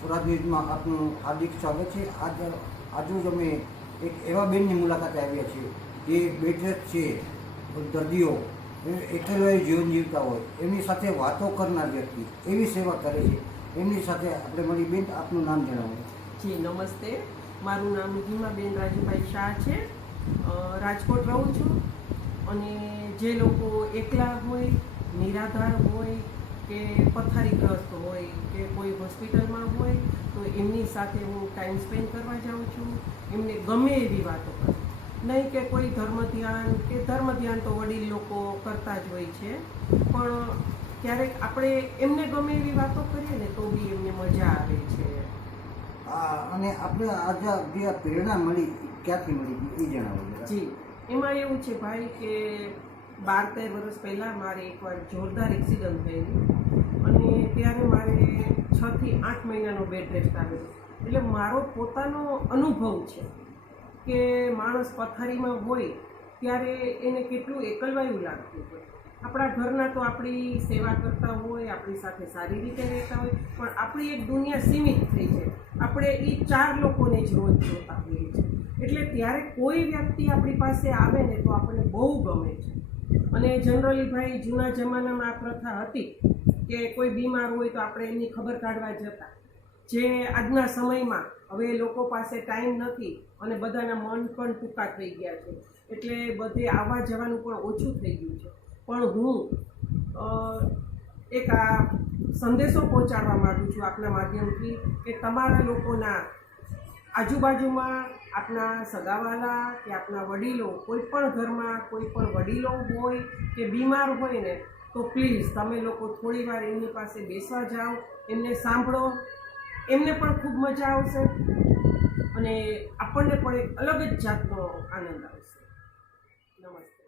સુરત ન્યૂઝમાં આપનું હાર્દિક સ્વાગત છે। આજરોજ અમે એક એવા બેનની મુલાકાતે આવ્યા છીએ જે બેઠક છે દર્દીઓ એકલવાયુ જીવન જીવતા હોય એમની સાથે વાતો કરનાર વ્યક્તિ એવી સેવા કરે છે। એમની સાથે આપણે મળી। બેન, આપનું નામ જણાવો। જી નમસ્તે, મારું નામ હિમાબેન રાજુભાઈ શાહ છે। રાજકોટ રહું છું અને જે લોકો એકલા હોય, નિરાધાર હોય કે પથારીગ્રસ્ત હોય કે કોઈ હોસ્પિટલમાં હોય તો એમની સાથે હું ટાઈમ સ્પેન્ડ કરવા જાઉં છું। એમને ગમે એવી વાતો કરું, નહીં કે કોઈ ધર્મ ધ્યાન તો વડીલ લોકો કરતા જ હોય છે, પણ ક્યારેક આપણે એમને ગમે એવી વાતો કરીએ ને તો બી એમને મજા આવે છે। અને આપણે આજે જે પ્રેરણા મળી ક્યાંથી મળી એ જણાવો। જી, એમાં એવું છે ભાઈ કે 12-13 વર્ષ પહેલાં મારે એકવાર જોરદાર એક્સિડન્ટ થયેલું અને ત્યારે મારે 6 થી 8 મહિનાનો બેડ રેસ્ટ આવેલો। એટલે મારો પોતાનો અનુભવ છે કે માણસ પથારીમાં હોય ત્યારે એને કેટલું એકલવાયું લાગતું હોય। આપણા ઘરના તો આપણી સેવા કરતા હોય, આપણી સાથે સારી રીતે રહેતા હોય, પણ આપણી એક દુનિયા સીમિત થઈ જાય। આપણે એ 4 લોકોને જ રોજ જોતા હોઈએ છીએ, એટલે ત્યારે કોઈ વ્યક્તિ આપણી પાસે આવે ને તો આપણને બહુ ગમે છે। અને જનરલી ભાઈ જૂના જમાનામાં આ પ્રથા હતી કે કોઈ બીમાર હોય તો આપણે એમની ખબર કાઢવા જતા, જે આજના સમયમાં હવે લોકો પાસે ટાઈમ નથી અને બધાના મન પણ ટૂંકા થઈ ગયા છે, એટલે બધે આવવા જવાનું પણ ઓછું થઈ ગયું છે। પણ હું એક આ સંદેશો પહોંચાડવા માગું છું આપના માધ્યમથી કે તમારા લોકોના આજુબાજુમાં આપના સગાવાલા કે આપના વડીલો, કોઈ પણ ઘરમાં કોઈ પણ વડીલો હોય કે બીમાર હોય ને તો પ્લીઝ તમે લોકો થોડીવાર એમની પાસે બેસવા જાઓ, એમને સાંભળો, એમને પણ ખૂબ મજા આવશે અને આપણને પણ એક અલગ જ જાતનો આનંદ આવશે। નમસ્તે।